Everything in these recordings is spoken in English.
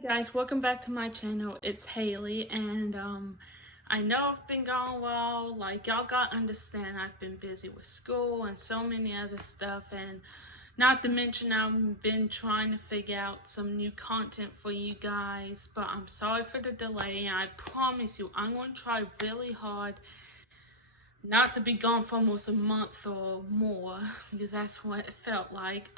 Hi guys, welcome back to my channel. It's Haley and I know I've been going well. Like y'all got to understand I've been busy with school and so many other stuff, and not to mention I've been trying to figure out some new content for you guys, but I'm sorry for the delay, and I promise you I'm going to try really hard not to be gone for almost a month or more, because that's what it felt like.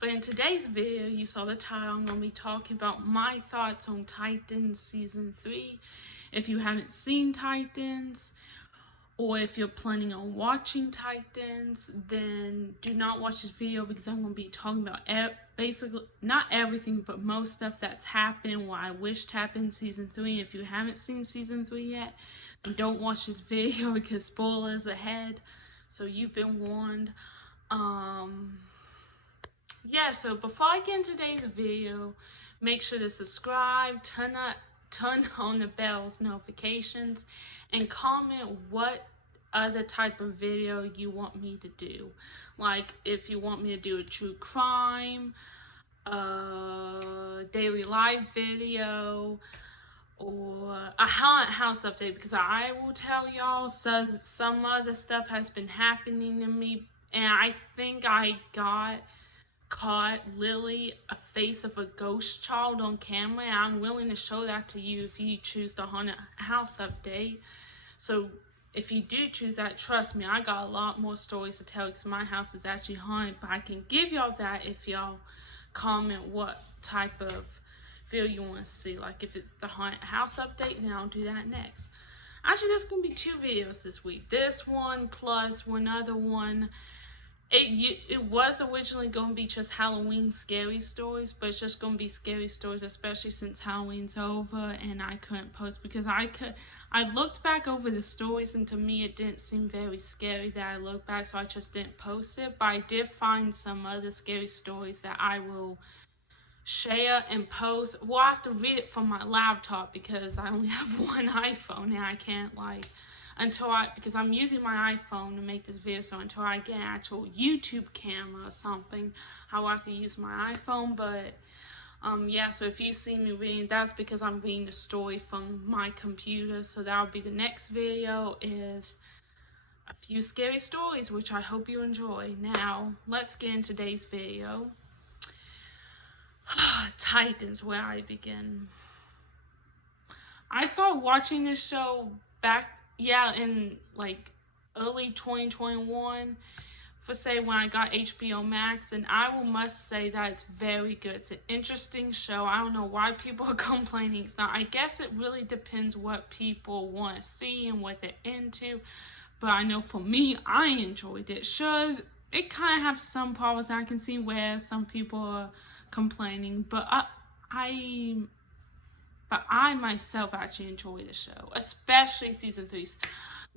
But in today's video, you saw the title, I'm going to be talking about my thoughts on Titans Season 3. If you haven't seen Titans, or if you're planning on watching Titans, then do not watch this video, because I'm going to be talking about basically, not everything, but most stuff that's happened, what I wished happened in Season 3. If you haven't seen Season 3 yet, then don't watch this video, because spoilers ahead, so you've been warned. Yeah, so before I get into today's video, make sure to subscribe, turn on the bell's notifications, and comment what other type of video you want me to do. Like if you want me to do a true crime, daily live video, or a haunted house update, because I will tell y'all some other stuff has been happening to me, and I think I caught Lily a face of a ghost child on camera, and I'm willing to show that to you if you choose the haunted house update. So if you do choose that, trust me, I got a lot more stories to tell, because my house is actually haunted, but I can give y'all that if y'all comment what type of video you want to see. Like if it's the haunted house update, then I'll do that next. Actually, there's going to be 2 videos this week. This one plus one other one. It was originally going to be just Halloween scary stories, but it's just going to be scary stories, especially since Halloween's over, and I couldn't post because I looked back over the stories, and to me it didn't seem very scary that I looked back, so I just didn't post it. But I did find some other scary stories that I will share and post. Well, I have to read it from my laptop because I only have one iPhone, and I can't because I'm using my iPhone to make this video, so until I get an actual YouTube camera or something, I will have to use my iPhone. But yeah, so if you see me reading, that's because I'm reading the story from my computer. So that'll be the next video, is a few scary stories, which I hope you enjoy. Now let's get into today's video. Titans, where I begin. I started watching this show in like early 2021, for say when I got HBO Max, and I must say that it's very good. It's an interesting show. I don't know why people are complaining it's not. I guess it really depends what people want to see and what they're into, but I know for me, I enjoyed it. Sure, it kind of have some problems. I can see where some people are complaining, but I myself actually enjoy the show, especially Season 3.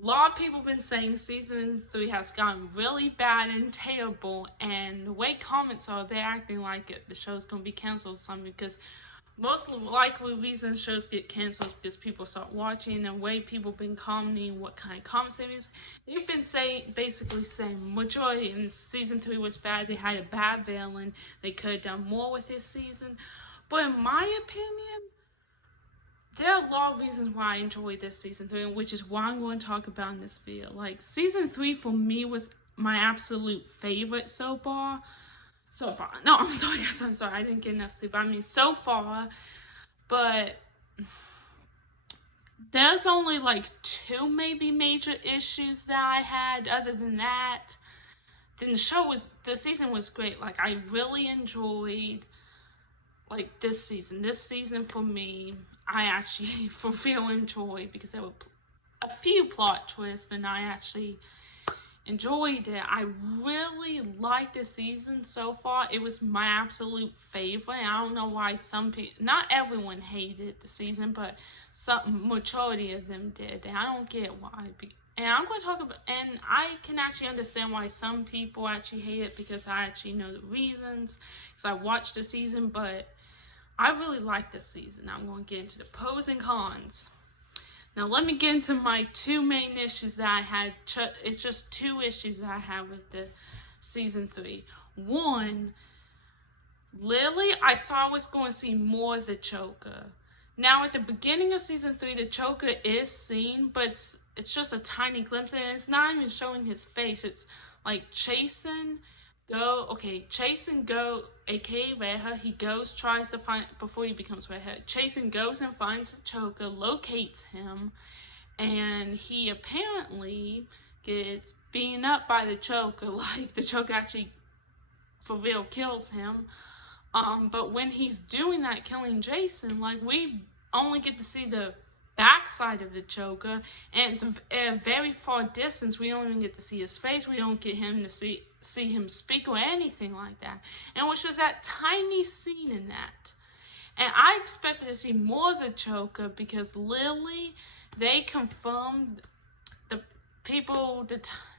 A lot of people have been saying Season 3 has gotten really bad and terrible, and the way comments are, they're acting like the show's going to be canceled or something, because most likely reason shows get canceled is because people start watching, and the way people have been commenting what kind of comments they've been basically saying majority in Season 3 was bad, they had a bad villain, they could have done more with this season. But in my opinion, there are a lot of reasons why I enjoyed this Season 3, which is why I'm going to talk about in this video. Like, Season 3 for me was my absolute favorite so far. No, I'm sorry, I didn't get enough sleep. I mean, so far. But there's only like 2 maybe major issues that I had. Other than that, then the season was great. Like, I really enjoyed like this season for me, I actually for real enjoyed, because there were a few plot twists, and I actually enjoyed it. I really liked this season so far. It was my absolute favorite. I don't know why some people, not everyone hated the season, but some majority of them did, and I don't get why. And I'm going to talk about, and I can actually understand why some people actually hate it, because I actually know the reasons, because I watched the season. But I really like this season. I'm going to get into the pros and cons. Now let me get into my 2 main issues that I had. It's just 2 issues that I have with the Season 3. One, Lily, I thought I was going to see more of the Joker. Now, at the beginning of season 3, the Joker is seen, but it's just a tiny glimpse, and it's not even showing his face. It's like Chasen go, aka Red Hood, he goes, tries to find, before he becomes Red Hood, Chasen goes and finds the Joker, locates him, and he apparently gets beaten up by the Joker, like the Joker actually for real kills him. But when he's doing that, killing Jason, like, we only get to see the backside of the Joker, and it's a very far distance. We don't even get to see his face. We don't get him to see him speak or anything like that. And it was just that tiny scene in that. And I expected to see more of the Joker because Lily, they confirmed, the people,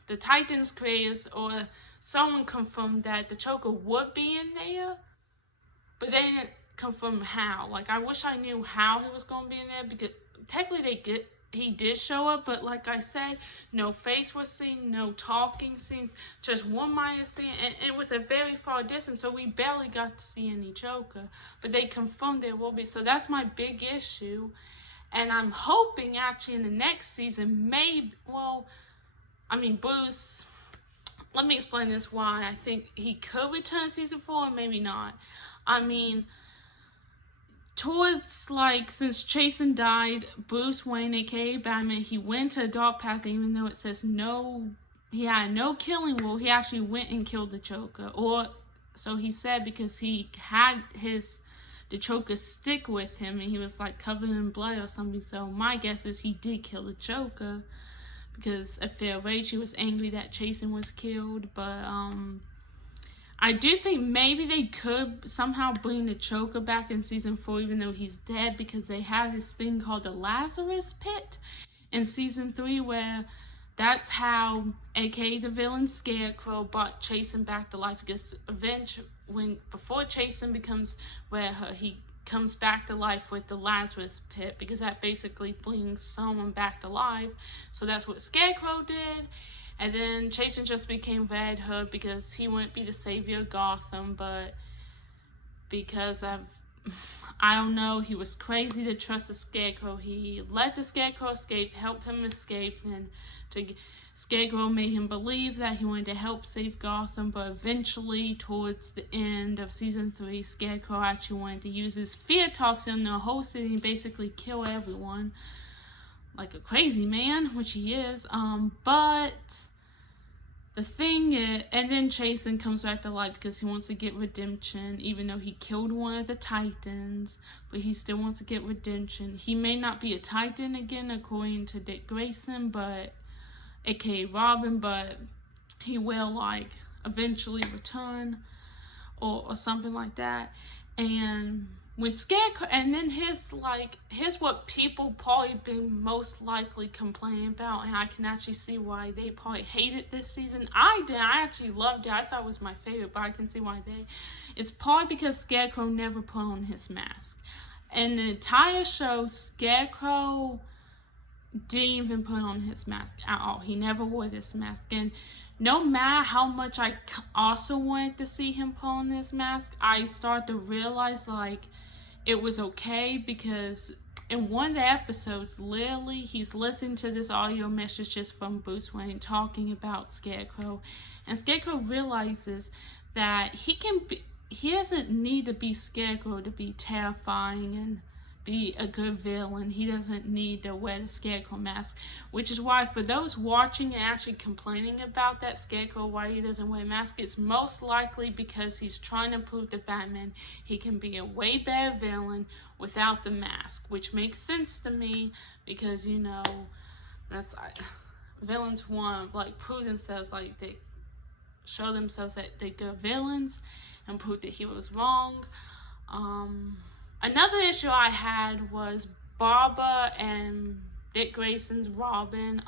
the Titans creators or someone confirmed that the Joker would be in there, but they didn't confirm how. Like, I wish I knew how he was going to be in there, because technically he did show up, but like I said, no face was seen, no talking scenes, just one minor scene, and it was a very far distance, so we barely got to see any Joker. But they confirmed there will be, so that's my big issue. And I'm hoping actually in the next season, Bruce, let me explain this why I think he could return season 4, and maybe not. I mean, towards, like, since Jason died, Bruce Wayne, aka Batman, he went to a dark path, even though it says no, he had no killing rule. He actually went and killed the Joker, or so he said, because he had the Joker stick with him, and he was like covered in blood or something. So my guess is he did kill the Joker, because of fear of rage, he was angry that Jason was killed. But I do think maybe they could somehow bring the Joker back in season 4, even though he's dead, because they have this thing called the Lazarus Pit in season 3, where that's how, aka the villain Scarecrow, brought Jason back to life. Because eventually, before Jason becomes Red Hood, he comes back to life with the Lazarus Pit, because that basically brings someone back to life. So that's what Scarecrow did. And then Jason just became Red Hood because he wouldn't be the savior of Gotham, but because I don't know, he was crazy to trust the Scarecrow. He let the Scarecrow escape, helped him escape, and Scarecrow made him believe that he wanted to help save Gotham, but eventually, towards the end of season 3, Scarecrow actually wanted to use his fear toxin on the whole city and basically kill everyone, like a crazy man, which he is. But the thing is, and then Jason comes back to life because he wants to get redemption, even though he killed one of the Titans, but he still wants to get redemption. He may not be a Titan again, according to Dick Grayson, but aka Robin, but he will, like, eventually return or something like that. And when Scarecrow, and then here's what people probably been most likely complaining about, and I can actually see why they probably hated this season. I did. I actually loved it. I thought it was my favorite, but I can see why it's probably because Scarecrow never put on his mask. In the entire show, Scarecrow didn't even put on his mask at all. He never wore this mask, and no matter how much I also wanted to see him put on this mask, I started to realize, like, it was okay, because in one of the episodes, literally, he's listening to this audio messages from Bruce Wayne talking about Scarecrow, and Scarecrow realizes that he doesn't need to be Scarecrow to be terrifying and be a good villain. He doesn't need to wear the Scarecrow mask, which is why, for those watching and actually complaining about that Scarecrow, why he doesn't wear a mask, it's most likely because he's trying to prove to Batman he can be a way better villain without the mask, which makes sense to me, because, you know, that's villains want to, like, prove themselves, like, they show themselves that they're good villains and prove that he was wrong. Another issue I had was Barbara and Dick Grayson's Robin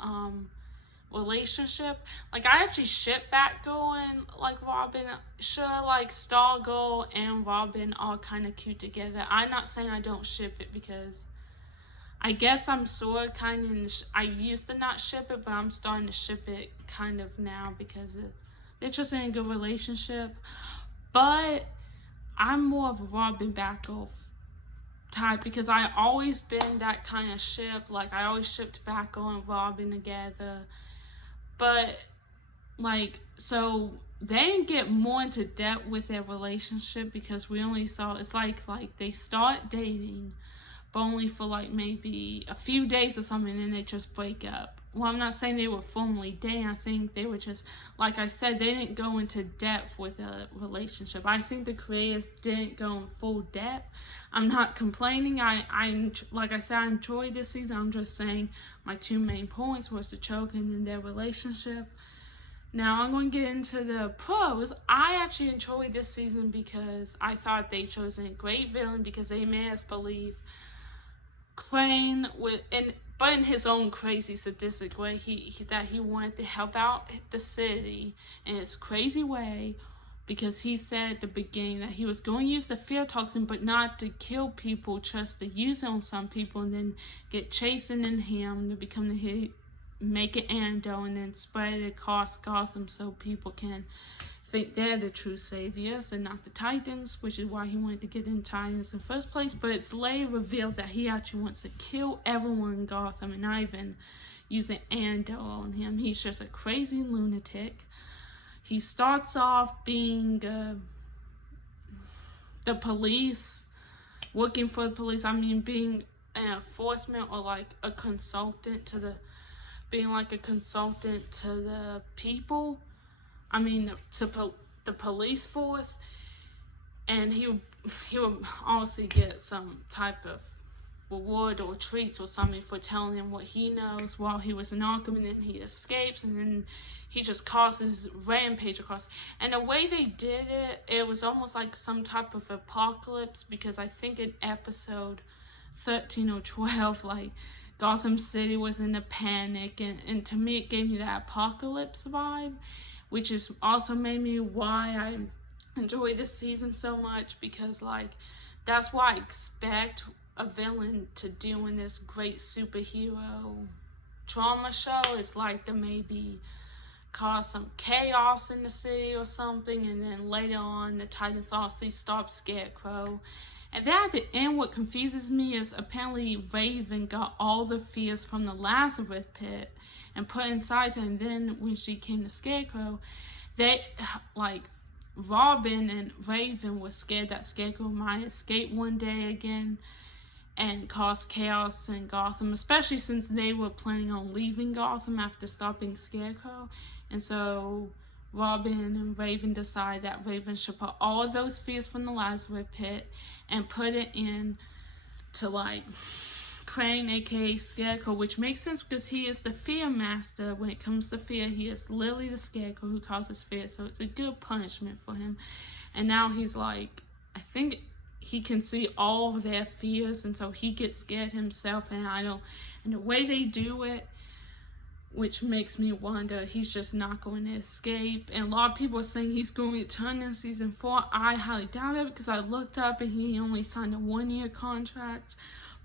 relationship. Like, I actually ship Batgirl and, like, Robin. Sure, like, Stargirl and Robin are kind of cute together. I'm not saying I don't ship it, because I guess I'm sort of kind of, I used to not ship it, but I'm starting to ship it kind of now, because they're just in a good relationship. But I'm more of a Robin Batgirl type because I always been that kind of ship. Like I always shipped Batgirl and Robin together, but like so they didn't get more into depth with their relationship because we only saw it's like they start dating but only for like maybe a few days or something, and then they just break up. Well, I'm not saying they were formally dating. I think they were just, like I said, they didn't go into depth with a relationship. I think the creators didn't go in full depth. I'm not complaining. I like I said, I enjoyed this season. I'm just saying my two main points was the choke and then their relationship. Now I'm going to get into the pros. I actually enjoyed this season because I thought they chose a great villain because they made us believe Crane but in his own crazy sadistic way, that he wanted to help out the city in his crazy way, because he said at the beginning that he was going to use the fear toxin but not to kill people, just to use it on some people and then get chasing in him to become make it antidote and then spread it across Gotham so people can think they're the true saviors and not the Titans, which is why he wanted to get in Titans in the first place. But it's later revealed that he actually wants to kill everyone in Gotham and not even use an antidote on him. He's just a crazy lunatic. He starts off being the police, working for the police. I mean, being an enforcement or like a consultant to the, being like a consultant to the people. I mean, to the police force, and he would obviously get some type of reward or treats or something for telling him what he knows while he was in Arkham, and then he escapes, and then he just causes rampage across. And the way they did it, it was almost like some type of apocalypse, because I think in episode 13 or 12, like, Gotham City was in a panic, and to me it gave me that apocalypse vibe, which is also made me why I enjoy this season so much, because like that's what I expect a villain to do in this great superhero drama show. It's like to maybe cause some chaos in the city or something, and then later on the Titans also stop Scarecrow. And then at the end, what confuses me is apparently Raven got all the fears from the Lazarus pit and put inside her, and then when she came to Scarecrow, they, like, Robin and Raven were scared that Scarecrow might escape one day again and cause chaos in Gotham, especially since they were planning on leaving Gotham after stopping Scarecrow. And so Robin and Raven decide that Raven should put all of those fears from the Lazarus pit and put it in to like Crane, aka Scarecrow, which makes sense because he is the fear master. When it comes to fear, he is literally the Scarecrow who causes fear, so it's a good punishment for him. And now he's like, I think he can see all of their fears, and so he gets scared himself, and the way they do it, which makes me wonder, he's just not going to escape. And a lot of people are saying he's going to return in season 4. I highly doubt it, because I looked up and he only signed a 1-year contract.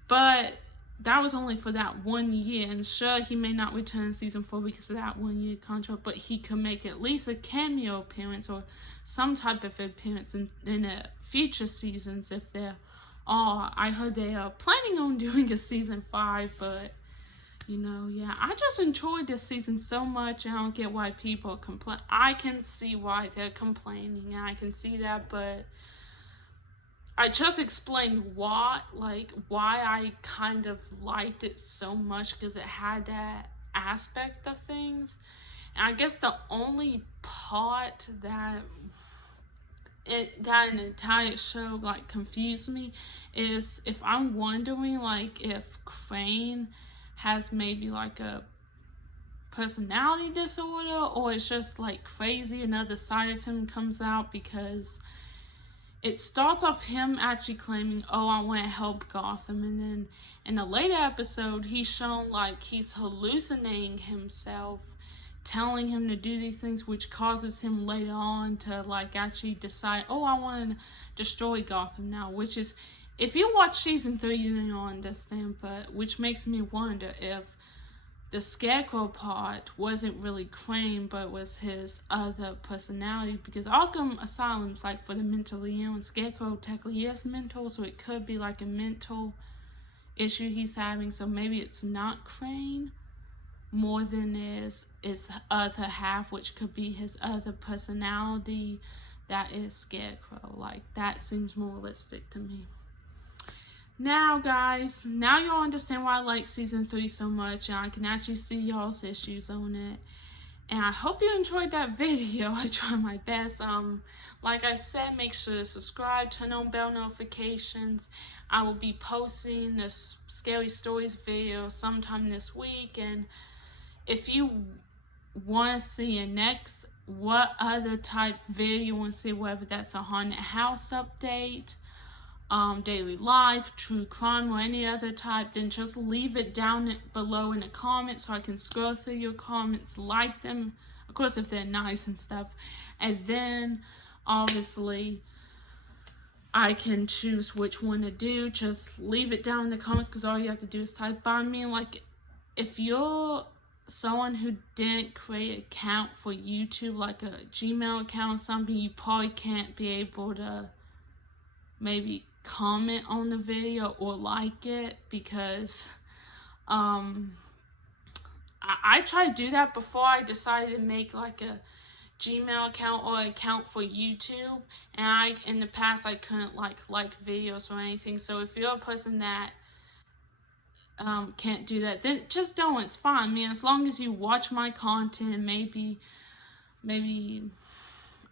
But that was only for that 1 year. And sure, he may not return in season 4 because of that 1-year contract, but he could make at least a cameo appearance or some type of appearance in the future seasons if they're all. I heard they are planning on doing a season 5, but you know, yeah, I just enjoyed this season so much, and I don't get why people complain. I can see why they're complaining, and I can see that, but I just explained why I kind of liked it so much, because it had that aspect of things. And I guess the only part that an entire show like confused me is if I'm wondering like if Crane has maybe like a personality disorder, or it's just like crazy, another side of him comes out, because it starts off him actually claiming, oh, I want to help Gotham, and then in a later episode he's shown like he's hallucinating himself, telling him to do these things, which causes him later on to like actually decide, oh, I want to destroy Gotham now, which is, if you watch season 3, you don't understand, but which makes me wonder if the Scarecrow part wasn't really Crane, but was his other personality, because Arkham Asylum's like for the mentally ill, and Scarecrow technically is mental, so it could be like a mental issue he's having. So maybe it's not Crane more than is its other half, which could be his other personality that is Scarecrow. Like, that seems more realistic to me. Now guys, now y'all understand why I like season 3 so much, and I can actually see y'all's issues on it. And I hope you enjoyed that video. I tried my best. Like I said, make sure to subscribe, turn on bell notifications. I will be posting this Scary Stories video sometime this week. And if you want to see a next, what other type video you want to see, whether that's a haunted house update, daily life, true crime, or any other type, then just leave it down below in the comments so I can scroll through your comments, like them, of course if they're nice and stuff, and then obviously I can choose which one to do. Just leave it down in the comments, because all you have to do is type. I mean, like, if you're someone who didn't create an account for YouTube, like a Gmail account or something, you probably can't be able to maybe comment on the video or like it, because I tried to do that before I decided to make like a Gmail account or account for YouTube, and in the past I couldn't like videos or anything. So if you're a person that can't do that, then just don't. It's fine. I mean, as long as you watch my content, and maybe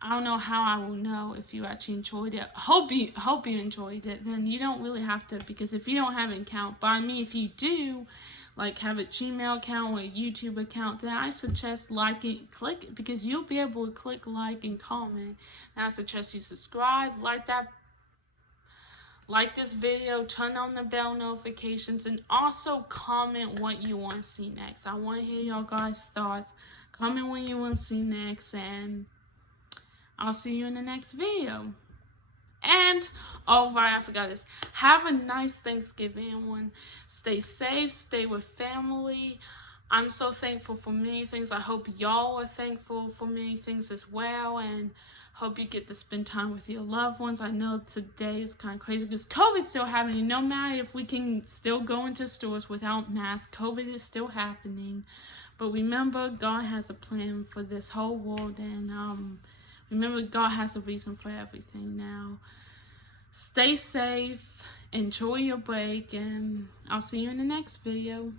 I don't know how I will know if you actually enjoyed it. Hope you enjoyed it. Then you don't really have to, because if you don't have an account, but I mean, if you do, like, have a Gmail account or a YouTube account, then I suggest liking, click it, because you'll be able to click like and comment. And I suggest you subscribe, like this video, turn on the bell notifications, and also comment what you want to see next. I want to hear y'all guys' thoughts. Comment what you want to see next, and I'll see you in the next video. And, oh right, I forgot this. Have a nice Thanksgiving, everyone. Stay safe, stay with family. I'm so thankful for many things. I hope y'all are thankful for many things as well, and hope you get to spend time with your loved ones. I know today is kind of crazy because COVID's still happening. No matter if we can still go into stores without masks, COVID is still happening. But remember, God has a plan for this whole world, and remember, God has a reason for everything now. Stay safe, enjoy your break, and I'll see you in the next video.